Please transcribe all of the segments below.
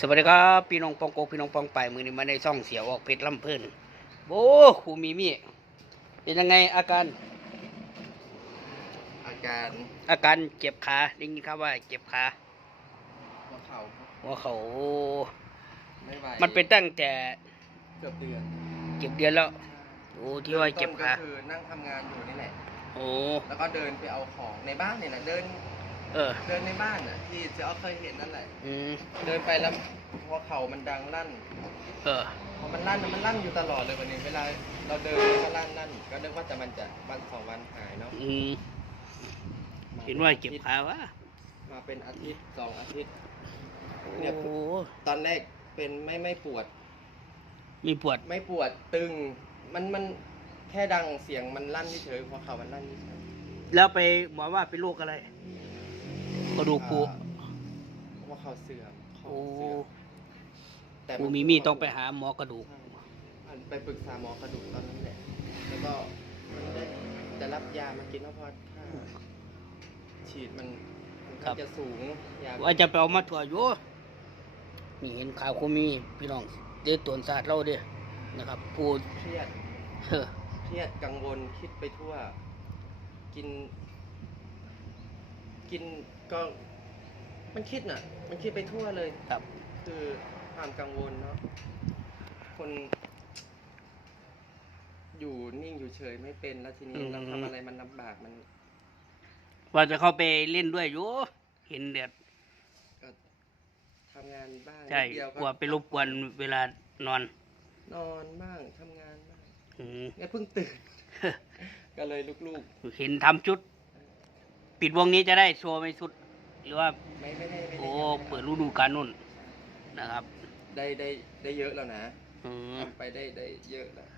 สวัสดีครับพี่น้องปองโกพี่น้องปองไปมือนี้มาในช่องเสียวออกเพชรลำเพิ่นโอ้ครูมีมี่เป็นยังไงอาการ อาการอาการเจ็บขาได้ยินครับว่าเจ็บขาหัวเข่าครับหัวเขาไม่ไหวมันเป็นตั้งแต่เกือบเดือนเจ็บเดือนแล้วโอ้ที่ว่าเจ็บขาต้นก็คือนั่งทำงานอยู่นี่แหละโอ้แล้วก็เดินไปเอาของในบ้านเนี่ยนะเดิน เออ เดินในบ้านน่ะที่เจ้าเคยเห็นนั่นแหละ อืม เดินไปแล้วหัวเข่ามันดังลั่นเออ พอมันลั่นน่ะมันลั่นอยู่ตลอดเลยวันนี้เวลาเราเดินก็ลั่นลั่นก็นึกว่าจะมันจะวันสองวันหายเนาะอืม เห็นว่าเจ็บขาวะมาเป็นอาทิตย์สองอาทิตย์โอ้เนี่ยตอนแรกเป็นไม่ไม่ปวด มีปวด ไม่ปวดตึงมันมันแค่ดังเสียงมันลั่นเฉยๆหัวเข่ามันลั่นเฉยแล้วไปหมอว่าเป็นโรคอะไร กระดูกปูหัวเข่าเสื่อมเข่าโอ้เสื่อมแต่ครูมีมี่ต้องไปหาหมอกระดูก ใช่มันไปปรึกษาหมอกระดูกตอนนั้นแหละ แล้วก็มันได้จะรับยามากินเพราะว่าถ้าฉีดมันมันครับจะสูงยาว่าจะไปเอามาถั่วอยู่นี่เห็นข่าวคงมีพี่น้องเดือดตวนศาสตร์เราเด้อนะครับพูดเครียด เฮ้อเครียดกังวลคิดไปทั่ว กิน กินก็มันคิดน่ะ มันคิดไปทั่วเลย ครับ คือความกังวลเนาะคน อยู่นิ่งอยู่เฉยไม่เป็นแล้วทีนี้เราทำอะไรมันลำบากมันว่าจะเข้าไปเล่นด้วยอยู่เห็นเดือดก็ทำงานบ้างใช่นิดเดียวกลัวไปรบกวนเวลานอนนอนบ้างทำงานบ้างอืม เนี่ยเพิ่งตื่น ก็เลยลูกเห็นทำชุด ปิดวงนี้จะได้โชว์ไม่สุด หรือว่าๆไม่ไม่ได้ไม่ได้โอ้ยังไม่เปิดฤดูกาลนุ่นนะครับ ได้ได้ได้เยอะแล้วนะอืมทำไปได้ได้เยอะแล้ว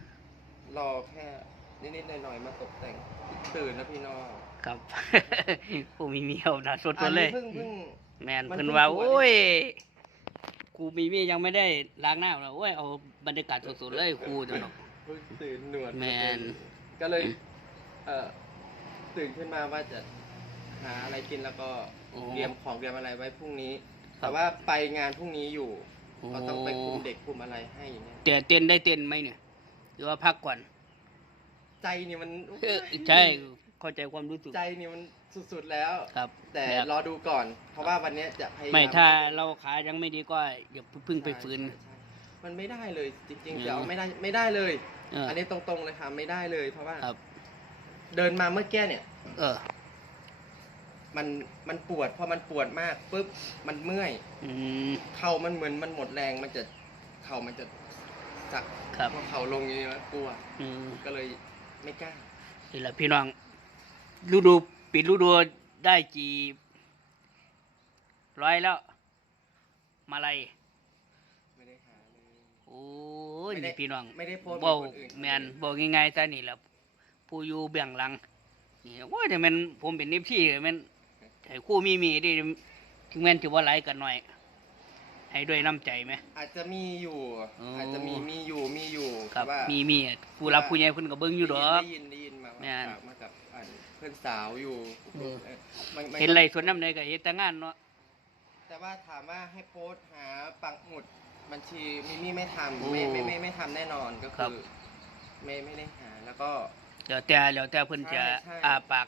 รอแค่นิดๆหน่อยๆมาตกแต่งตื่นแล้วพี่น้องครับ ผู้มีเมียวนะสดอันๆเลนี้ยเพิ่งเพิ่ง แมนมันเพิ่นเพิ่งว่าปวดโอ้ยครูมีมียังไม่ได้ล้างหน้าเลยโอ้ยเอาบรรยากาศสดๆเลยครูจังหรอก เพิ่งตื่นหนวดแมน ก็เลยเอ่อตื่นขึ้นมาว่าจะ หาอะไรกินแล้วก็โอ้เตรียมของเตรียมอะไรไว้พรุ่งนี้ ครับ แต่ว่าไปงานพรุ่งนี้อยู่โอ้ก็ต้องไปคุมเด็กคุมอะไรให้อย่างเงี้ยแต่เต้นได้เต้นไหมเนี่ย หรือว่าพักก่อนใจนี่มันเออใช่เข้าใจความรู้สึกใจนี่มันสุดๆแล้ว ครับแต่อยากรอดูก่อน เพราะว่าวันเนี้ยจะพยายามไม่ถ้าเราขายังไม่ดีก็อย่าเพึ่งไปฝืน ใช่ใช่มันไม่ได้เลย จริงอืมๆจะเอาไม่ได้ไม่ได้เลย เอออันนี้ตรงๆเลยค่ะไม่ได้เลย เพราะว่าครับ เดินมาเมื่อกี้เนี่ย เออ มันมันปวดพอมันปวดมากปุ๊บมันเมื่อยอืม เข่ามันเหมือนมันหมดแรงมันจะเข่ามันจะจักครับ พอเข่าลงอย่างนี้แล้วกลัวอืมก็เลยไม่กล้า นี่แหละพี่น้องฤดูปิดฤดูได้กี่ร้อยแล้ว มาลัยไม่ได้หาเลย โอ้ยไม่ได้นี่พี่น้องไม่ได้โพสต์บอกเหมือนคนอื่น แมนบอกง่ายๆซะนี่แหละผู้อยู่เบื้องหลังนี่โอ้ยแต่แมันผมเป็นนิฟที่แมัน ให้คู่มีมีดิถึงแม้นถือว่าไลายกันหน่อย ให้ด้วยน้ำใจไหม อาจจะมีอยู่ อ๋ออ อาจจะมีมีอยู่มีอยู่ครับ แต่ว่ามีมีผู้รับผู้ใหญ่เพิ่นก็เบิ่งอยู่ดอก ได้ยินได้ยินมาแม่ว่านฝากมากับอันเพื่อนสาวอยู่เออเออมันมันเห็นไรส่วนน้ำใดก็เฮ็ดแต่งานเนาะ แต่ว่าถามว่าให้โพสต์หาปักหมุดบัญชีมิมี่ไม่ทำไม่ไม่ไม่ไม่ทำแน่นอนก็คือไม่ไม่ได้หาแล้วก็เดี๋ยวแต่แล้วแต่เพิ่นจะใช่ใช่ อาปาก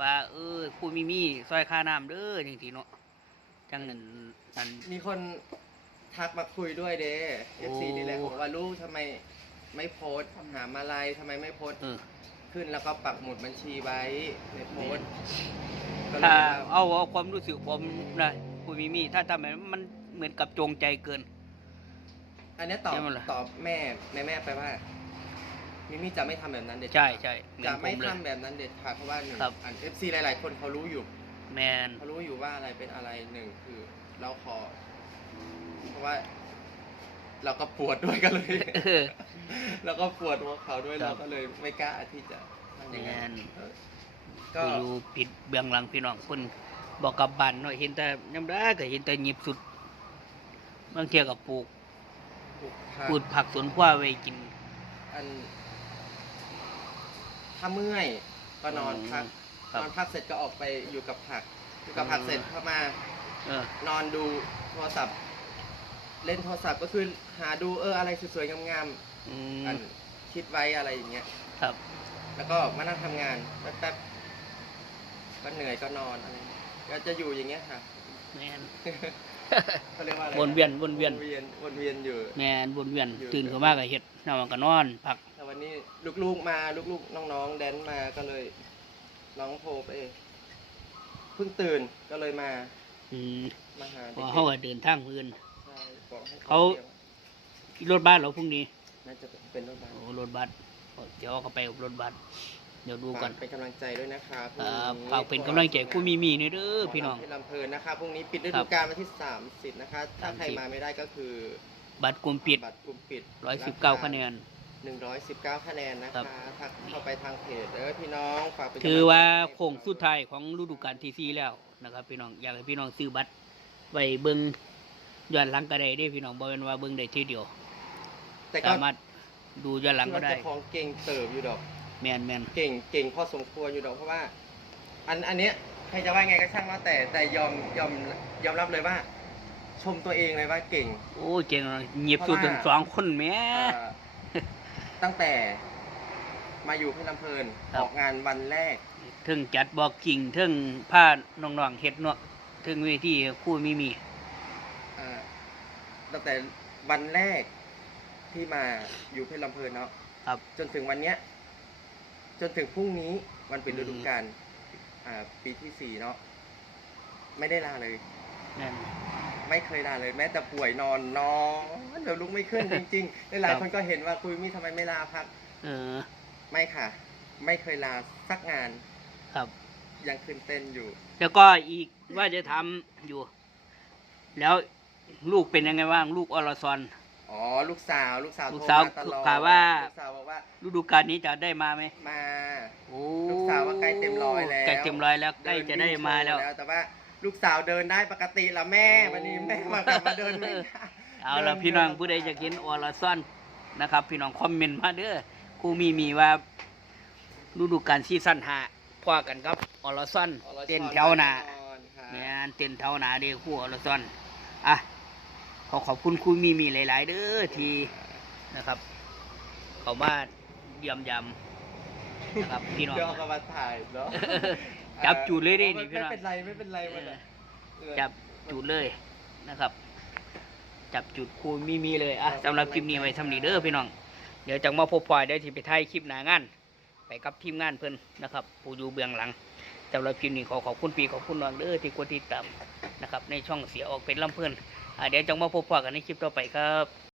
ว่า เออผู้มีมีซอยค่าน้ำเด้อจังซี่เนาะจังนั้นนั่น มีคนทักมาคุยด้วยเด้เอฟซีโอ้ นี่แหละบอกว่าลูกทำไมไม่โพสต์หามาลายทำไมไม่โพสต์เออขึ้นแล้วก็ปักหมุดบัญชีไว้ในโพสต์ก็เลยถ้าว่าเอาเอาความรู้สึกผมนะผู้มีมีถ้าทำแบบนั้นมันเหมือนกับจงใจเกิน อันเนี้ยตอบใช่ไหมล่ะ ตอบแม่แม่แม่ไปว่า มิมี่จะไม่ทำแบบนั้นเด็ดใช่ขาดใช่เหมือจะนผไม่มเลย ทำแบบนั้นเด็ดขาดเพราะว่าหนึ่งครับ อันเอฟซีหลาย ๆ คนเขารู้อยู่ แมน เขารู้อยู่ว่าอะไรเป็นอะไรหนึ่งคือ เราขอ เพราะว่า เราก็ปวดด้วยกันเลย เออแล้วก็ปวดหัวเขาด้วยครัเราบก็เลยไม่กล้าที่จะทำอย่างนั้นแม่น เออก็ผู้อยู่ปิดเบื้องหลังพี่น้องเพิ่นบอกกลับบ้านเนาะเห็นแต่ยามใดก็เห็นแต่หยิบสุดบางเที่ยก็ปลูกครับปลูกผักสวนครัวไว้กิน อัน ถ้าเมื่อยก็นอนพักครันบอนพักเสร็จก็ออกไปอยู่กับผัก อยู่กับผักอืม เสร็จเข้ามา เออนอนดูโทรศัพท์ เล่นโทรศัพท์ก็คือหาดูเอออะไรสวยๆงามอืๆมอันคิดไว้อะไรอย่างเงี้ย ครับ แล้วก็มานั่งทำงานแป๊บๆก็เหนื่อยก็นอนอะไรอย่างเงี้ยก็จะอยู่อย่างเงี้ยค่ะ แม่นเขาเรียกว่าอะไรวนเวียนวนเวียน วนเวียนวนเวียนอยู่ แม่นวนเวียนอยู่ตื่นขึ้นมาก็เฮ็ดนอนก็นอน พักแต่วั นนี้ลูกๆมาลูกๆน้องๆแดนมาก็เลย น้องโทรไปเพิ่งตื่นก็เลยมาอืมมาหาพด็อกเฮาก็เดินทางพื้นใช่บอกให้เขารถบัสเราพรุ่งนี้น่าจะเป็นรถบัสโอ้รถบัสเดี๋ยวเขาไปกับรถบัสเดี๋ยวดูกันฝาเป็นกำลังใจด้วยนะครับครับฝากเป็นกำลังใจผู้มีมีนี่เด้อพี่น้องที่ลำเพลินนะคะพรุ่งนี้ปิดฤครัดูบกาลวันที่30นะคะ ถ้าใคร30 มาไม่ได้ก็คือบัตรกลุ่มปิดบัตรกลุ่มปิด119คะแนน 119คะแนนนะครัคะบทักเข้าไปทางเพจเออพี่น้องฝากเป็นกำลังใจถือว่าให้โค้งสุดท้ายของฤดูกาลที่สี่แล้วนะครับ พี่น้องอยากให้พี่น้องซื้อบัตรไว้เบิ่งย้อนหลังก็ได้เด้พี่น้องบ่แม่นว่าเบิ่งได้ทีเดียวแต่ก็สามารถดูย้อนหลังก็ได้เจ้าของเก่งเติบอยู่ดอกแม่นแม่นเก่งเก่งพอสมควรอยู่ดอกเพราะว่า อันอันเนี้ยใครจะว่าไงก็ช่างแล้วแต่แต่ยอมยอมยอมรับเลยว่า ชมตัวเองเลยว่าเก่ง โอ้เจ๋งเลยเงียบสุดถึงสองคนแหม่เอ่อ ตั้งแต่มาอยู่เพชรลำเพลินครับ ออกงานวันแรก ถึงจัดบอกจริงถึงพาน้องๆเฮ็ดเนาะถึงเวทีคู่มีมี เอ่อตั้งแต่วันแรกที่มาอยู่เพชรลำเพลินเนาะครับจนถึงวันเนี้ย จนถึงพรุ่งนี้วันปิดอืฤมดูกาลอ่าปีที่สี่เนาะไม่ได้ลาเลย นั่น ไม่เคยลาเลยแม้แต่ป่วยนอนนอนเดี๋ยวลุกไม่ขึ้นจริงๆหลายครับๆคนก็เห็นว่าคุยมี่ทำไมไม่ลาพักเออไม่ค่ะ ไม่เคยลาสักงาน ครับยังขึ้นเต้นอยู่ แล้วก็อีกว่าจะทำอยู่ แล้วลูกเป็นยังไงบ้างลูกอรซอนอ๋อลูกสาวลูกสาวลูกโทรสาวมาตลอดกล่าวว่าลูกสาวบอกว่าฤดูกาลนี้จะได้มาไหมมาโอ้ลูกสาวว่าใกล้เต็มร้อยแล้วใกล้เต็มร้อยแล้วใกล้เนจะได้มาแล้วงโชแต่ว่า ลูกสาวเดินได้ปกติละแม่โอ้วันนี้แม่มากลับมาเดินไม่ได้เอาละดิพี่น้องเดิผู้ใดจะเห็นอรซอนนะครับ พี่น้องคอมเมนต์มาเด้อครูมีมีว่าฤดูกาลซีซั่นหาพอกันครับอรซอนอรชรเต้นแถวหน้าแอนค่ะแม่นเต้นแถวหน้าเด้อครูอรซอนอะขอขอบคุณครูมีมีหลาย ๆ เด้อที่นะครับเขามาเยี่ยมยำนะครับพี่น้องเดี๋ยวเอามาถ่ายเนาะ จับจูดเลยดินี่พี่ไม่น้องเป็นไรไม่เป็นไรมันอะเออ จับจุดเลยนะครับ จับจุดคูมีมีเลยอะสำหรับคลิปนี้ไว้ทำนี้เด้อพี่น้อง เดี๋ยวจังมาพบพลอยได้ที่ไปถ่ายคลิปหนางาน ไปกับทีมงานเพิ่นนะครับ ผู้อยู่เบื้องหลังสำหรับคลิปนี้ขอขอบคุณปีขอบคุณน้องเด้อที่กดติดตามนะครับในช่องเสียออกเป็นลำเพิ่นอะเดี๋ยวจังมาพบพอกันในคลิปต่อไปครับ